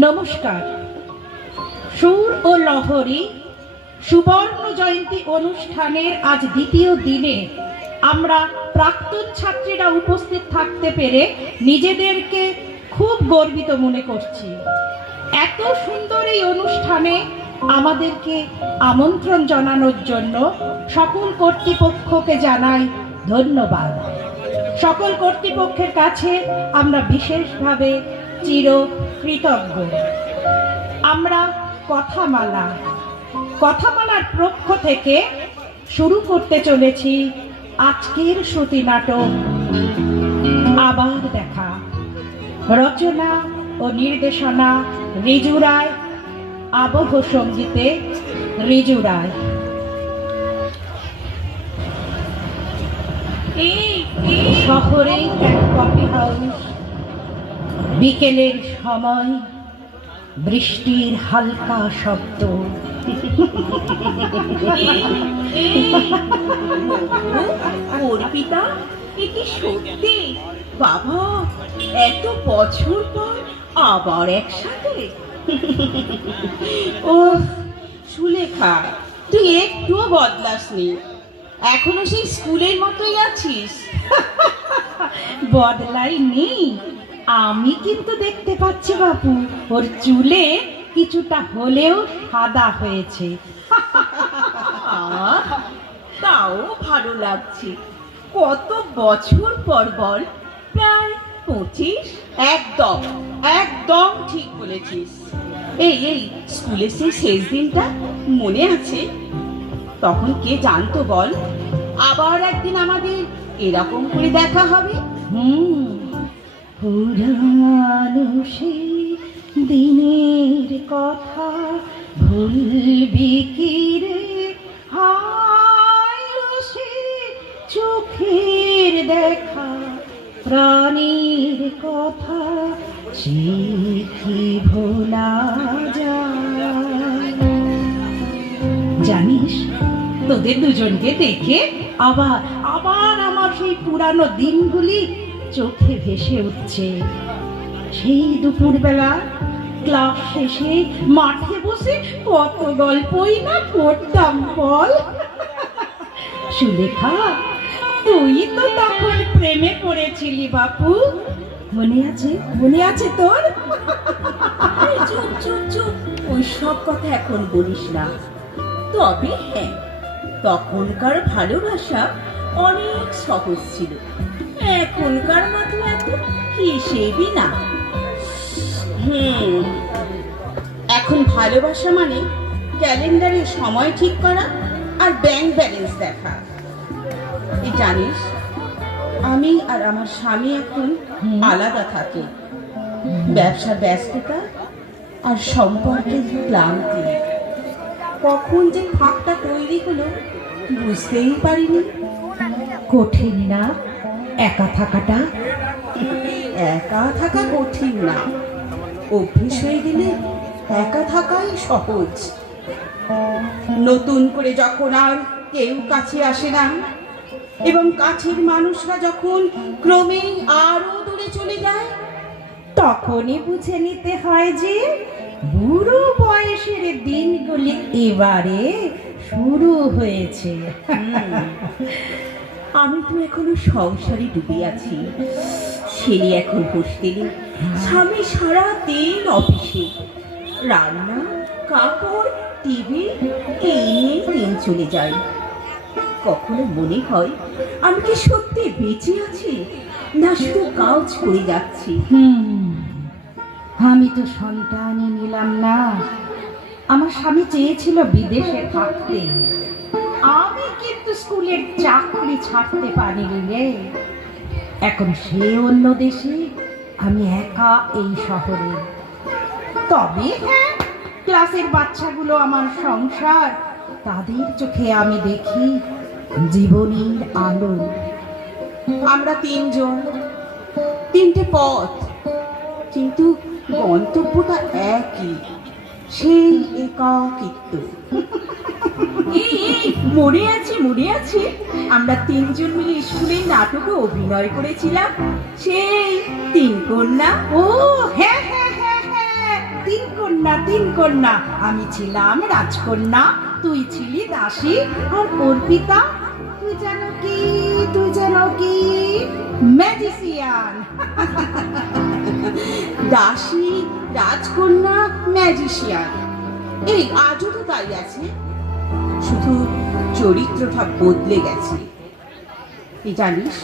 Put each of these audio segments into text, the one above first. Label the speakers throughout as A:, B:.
A: নমস্কার। সুর ও লহরী সুবর্ণ জয়ন্তী অনুষ্ঠানের আজ দ্বিতীয় দিনে আমরা প্রাক্তন ছাত্রীরা উপস্থিত থাকতে পেরে নিজেদেরকে খুব গর্বিত মনে করছি। এত সুন্দর এই অনুষ্ঠানে আমাদেরকে আমন্ত্রণ জানানোর জন্য সকল কর্তৃপক্ষকে জানাই ধন্যবাদ। সকল কর্তৃপক্ষের কাছে আমরা বিশেষভাবে চির কৃতজ্ঞ আমরা কথামালা, কথামালার পক্ষ থেকে শুরু করতে চলেছি আজকের শ্রুতি নাটক। আবার দেখা। রচনা ও নির্দেশনা রিজু রায়, আবহ সঙ্গীতে রিজু রায়। শহরে এক কফি হাউস। বিকেলের সময় বৃষ্টির হালকা শব্দ।
B: অর্পিতা এ কি সত্যি? বাবা এত বছর পর আবার একসাথে? ও সুলেখা তুই একটুও বদলাসনি এখনও সেই স্কুলের মতোই আছিস।
A: বদলাই নেই আমি কিন্তু দেখতে পাচ্ছি বাপু ওর চুলে কিছুটা হলেও সাদা হয়েছে।
B: আহ, তাও ভালো লাগছে। কত বছর পর বল প্রায় পঁচিশ? একদম একদম ঠিক বলেছিস। এই এই স্কুলের সেই শেষ দিনটা মনে আছে? তখন কে জানতো বল আবার একদিন আমাদের এরকম করে দেখা হবে?
A: হুম পুরানো সেই দিনের কথা, ভুলবি কি রে? সে চোখের দেখা, প্রাণীর কথা চিঠি ভোলা যায়? জানিস, তোদের দুজনকে দেখে আবার আবার আমার সেই পুরানো দিনগুলি চোখে ভেসে উঠছে। সেই দুপুরবেলা ক্লাস শেষে মাঠে বসে কত গল্পই না করতাম বল। সুলেখা, তুই তো তখন প্রেমে পড়েছিলি বাপু। মনে আছে? মনে আছে তোর?
B: চুপ চুপ চুপ। ওই সব কথা এখন বলিস না। তবে হ্যাঁ তখনকার ভালোবাসা অনেক সহজ ছিল। এখনকার মতো এত? হিসেবই না হুম, এখন ভালোবাসা মানে ক্যালেন্ডারে সময় ঠিক করা আর ব্যাংক ব্যালেন্স দেখা। এই জানিস, আমি আর আমার স্বামী এখন আলাদা থাকি। ব্যবসা ব্যস্ততা আর সম্পর্কের ক্লান্তি। কখন যে ফাঁকটা তৈরি হলো বুঝতেই পারিনি।
A: কঠিন না? একা থাকাটা?
B: একা থাকা কঠিন না। অভ্যেস হয়ে গেলে একা থাকাই সহজ। নতুন করে যখন আর কেউ কাছে আসে না, এবং কাছের মানুষরা যখন ক্রমেই আরও দূরে চলে যায়,
A: তখনই বুঝে নিতে হয় যে বুড়ো বয়সের দিনগুলি এবারে শুরু হয়েছে।
B: আমি তো এখনও সংসারে ডুবে আছি। ছেলে এখন হোস্টেলে স্বামী সারা দিন অফিসে। রান্না, কাপড় টিভি এই নিয়ে দিন চলে যায়। কখনো মনে হয় আমি কি সত্যি বেঁচে আছি, না শুধু কাজ করে যাচ্ছি?
A: আমি তো সন্তানই নিলাম না। আমার স্বামী চেয়েছিল বিদেশে থাকতে। আমি কিন্তু স্কুলের চাকরি ছাড়তে পারিনি রে। এখন সে অন্য দেশে, আমি একা এই শহরে। তবে হ্যাঁ ক্লাসের বাচ্চাগুলো আমার সংসার, তাদের চোখে আমি দেখি জীবনের আলো।
B: আমরা তিনজন, তিনটে পথ, কিন্তু গন্তব্যটা একই, সেই একাকিত্ব। মনে আছে মনে আছে, আমরা তিনজন মিলে স্কুলে নাটকে অভিনয় করেছিলাম। সেই তিন কন্যা,
A: ও হ্যাঁ হ্যাঁ হ্যাঁ হ্যাঁ কন্যা, তিন কন্যা, আমি ছিলাম রাজকন্যা, তুই ছিলি দাসী আর অর্পিতা। তুই যেন কি, তুই যেন কি ম্যাজিসিয়ান
B: দাসী, রাজকন্যা ম্যাজিশিয়ান এই, আজও তো তাই আছে। শুধু চরিত্রটা বদলে গেছে। জানিস?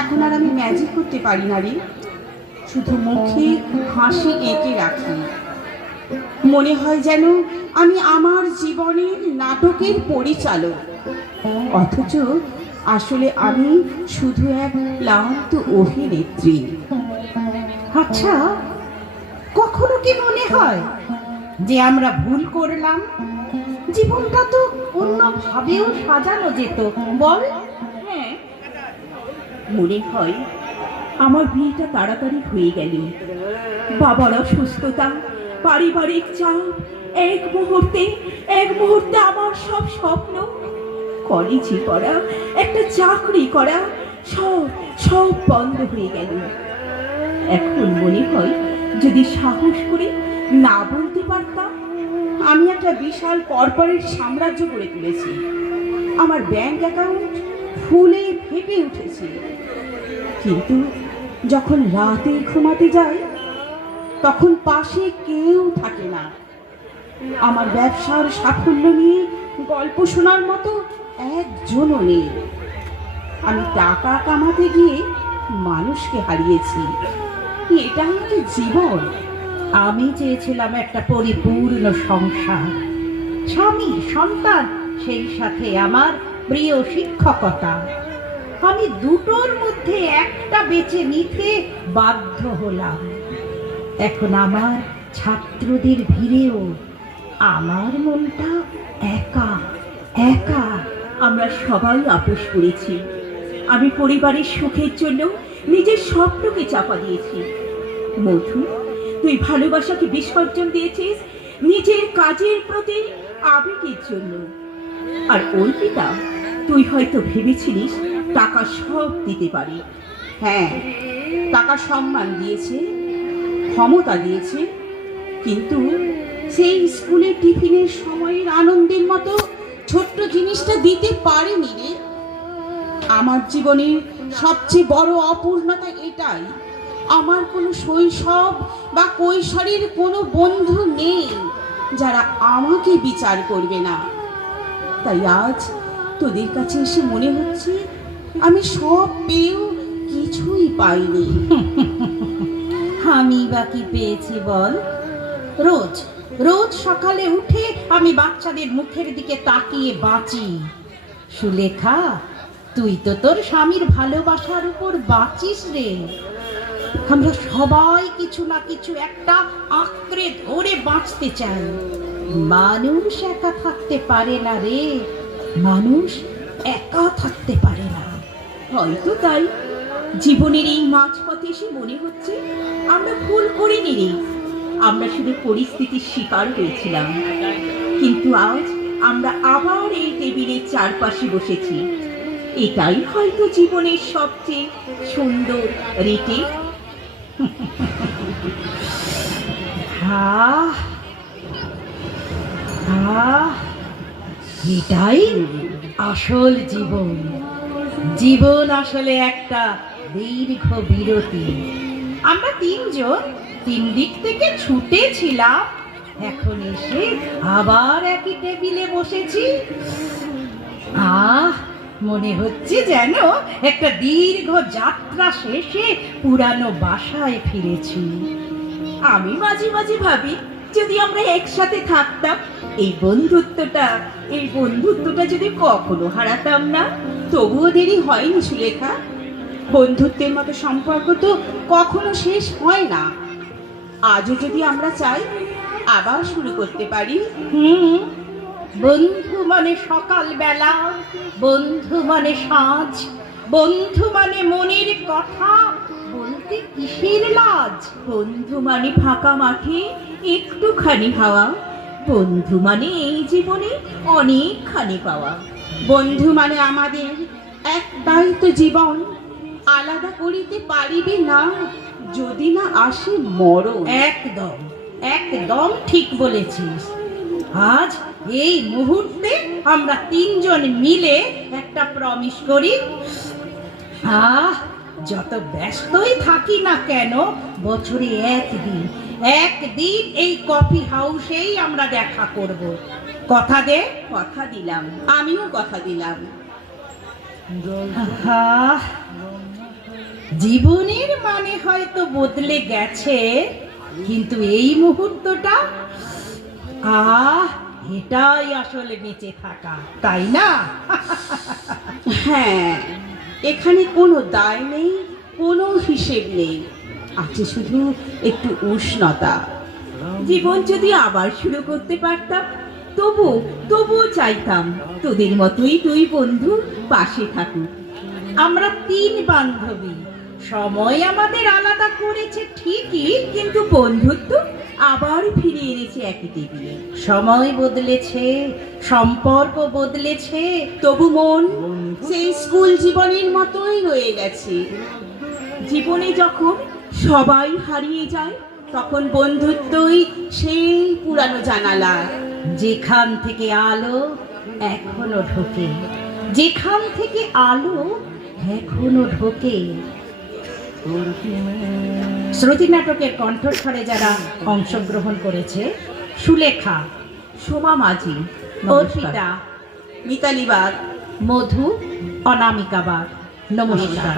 B: এখন আর আমি ম্যাজিক করতে পারি না রে। শুধু মুখে হাসি এঁকে রাখি। মনে হয় যেন আমি আমার জীবনের নাটকের পরিচালক। অথচ আসলে আমি শুধু এক ক্লান্ত অভিনেত্রী।
A: আচ্ছা কখনো কি মনে হয় যে আমরা ভুল করলাম? জীবনটা তো অন্যভাবেও সাজানো যেত। বল।
B: হ্যাঁ। মনে হয় আমার বিয়েটা তাড়াতাড়ি হয়ে গেল। বাবার অসুস্থতা, পারিবারিক চাপ, এক মুহূর্তে এক মুহূর্তে আমার সব স্বপ্ন। কলেজে করা একটা চাকরি করা, সব সব বন্ধ হয়ে গেল। এখন মনে হয় যদি সাহস করে না বলতে পারতাম আমি একটা বিশাল কর্পোরেট সাম্রাজ্য গড়ে তুলেছি। আমার ব্যাংক অ্যাকাউন্ট ফুলে ফেপে উঠেছে। কিন্তু যখন রাতে ঘুমাতে যাই, তখন পাশে কেউ থাকে না। আমার ব্যবসার সাফল্য নিয়ে গল্প শোনার মতো একজনও নেই। আমি টাকা কামাতে গিয়ে মানুষকে হারিয়েছি। এটাই কি জীবন।
A: আমি চেয়েছিলাম একটা পরিপূর্ণ সংসার। স্বামী, সন্তান, সেই সাথে আমার প্রিয় শিক্ষকতা। আমি দুটোর মধ্যে একটা বেছে নিতে বাধ্য হলাম। এখন আমার ছাত্রদের ভিড়েও আমার মনটা একা একা।
B: আমরা সবাই আপোষ করেছি। আমি পরিবারের সুখের জন্য নিজের স্বপ্নকে চাপা দিয়েছি। মধু তুই ভালোবাসাকে বিসর্জন দিয়েছিস নিজের কাজের প্রতি আবেগের জন্য। আর অর্পিতা, তুই হয়তো ভেবেছিলিস টাকা সব দিতে পারি। হ্যাঁ টাকা সম্মান দিয়েছে, ক্ষমতা দিয়েছে, কিন্তু সেই স্কুলের টিফিনের সময়ের আনন্দের মতো ছোট্ট জিনিসটা দিতে পারেনি রে। আমার জীবনের সবচেয়ে বড় অপূর্ণতা এটাই আমার কোনো শৈশব বা কৈশোরের কোনো বন্ধু নেই যারা আমাকে বিচার করবে না। তাই আজ তোদের কাছে এসে মনে হচ্ছে আমি সব পেয়েও কিছুই পাইনি।
A: আমি বা কি পেয়েছি বল? রোজ রোজ সকালে উঠে আমি বাচ্চাদের মুখের দিকে তাকিয়ে বাঁচি। সুলেখা, তুই তো তোর স্বামীর ভালোবাসার উপর বাঁচিস রে। আমরা সবাই কিছু না কিছু একটা আঁকড়ে ধরে বাঁচতে চাই। মানুষ একা থাকতে পারে না রে। মানুষ একা থাকতে পারে না।
B: হয়তো তাই। জীবনের এই মাঝপথে এসে মনে হচ্ছে আমরা ভুল করিনি রে। আমরা শুধু পরিস্থিতির শিকার হয়েছিলাম। কিন্তু আজ আমরা আবার এই টেবিলের চারপাশে বসেছি। এটাই হয়তো জীবনের সবচেয়ে সুন্দর
A: আহ এটাই আসল জীবন। জীবন আসলে একটা দীর্ঘ বিরতি। আমরা তিনজন তিন দিক থেকে ছুটেছিলাম, এখন এসে আবার একই টেবিলে বসেছি। আহ মনে হচ্ছে যেন একটা দীর্ঘ যাত্রা শেষে পুরানো বাসায় ফিরেছি।
B: আমি মাঝে মাঝে ভাবি, যদি আমরা একসাথে থাকতাম, এই বন্ধুত্বটা এই বন্ধুত্বটা যদি কখনো হারাতাম না, তবুও দেরি হয়নি সুলেখা। বন্ধুত্বের মতো সম্পর্ক তো কখনো শেষ হয় না। আজও যদি আমরা চাই, আবার শুরু করতে পারি।
A: হুম। বন্ধু মানে সকালবেলা, বন্ধু মানে সাঁঝ বন্ধু মানে মনের কথা, বলতে কিসের লাজ?
B: বন্ধু মানে ফাঁকা মাঠে একটুখানি হাওয়া, বন্ধু মানে এই জীবনে অনেকখানি পাওয়া। বন্ধু মানে আমাদের একটাই তো জীবন, আলাদা করিতে পারিবে না, যদি না আসে মরণ।
A: একদম একদম ঠিক বলেছিস। আজ এই মুহূর্তে আমরা তিনজন মিলে একটা প্রমিস করি। আহ যত ব্যস্তই থাকি না কেন বছরে একদিন একদিন এই কফি হাউসেই আমরা দেখা করব। কথা দে।
B: কথা দিলাম। আমিও কথা দিলাম।
A: জীবনের মানে হয়তো বদলে গেছে কিন্তু এই মুহূর্তটা আহ এটাই আসলে বেঁচে থাকা, তাই না?
B: হ্যাঁ এখানে কোনো দায় নেই, কোনো হিসেব নেই। আছে শুধু একটু উষ্ণতা। জীবন যদি আবার শুরু করতে পারতাম, তবু, তবুও চাইতাম, তোদের মতোই দুই বন্ধু পাশে থাকুক।
A: আমরা তিন বান্ধবী। সময় আমাদের আলাদা করেছে ঠিকই,
B: কিন্তু বন্ধুত্ব আবার ফিরে এনেছে একই টেবিলে।
A: সময় বদলেছে, সম্পর্ক বদলেছে,
B: তবু মন সেই স্কুল জীবনের মতোই রয়ে গেছে। জীবনে যখন সবাই হারিয়ে যায়, তখন বন্ধুত্বই সেই পুরানো জানালা।
A: যেখান থেকে আলো এখনও ঢোকে, যেখান থেকে আলো এখনও ঢোকে। শ্রুতি নাটকের কণ্ঠস্বরে যারা অংশগ্রহণ করেছে সুলেখা
B: সোমা মাঝি
A: অর্পিতা
B: মিতালিবাগ
A: মধু অনামিকাবাদ নমস্কার।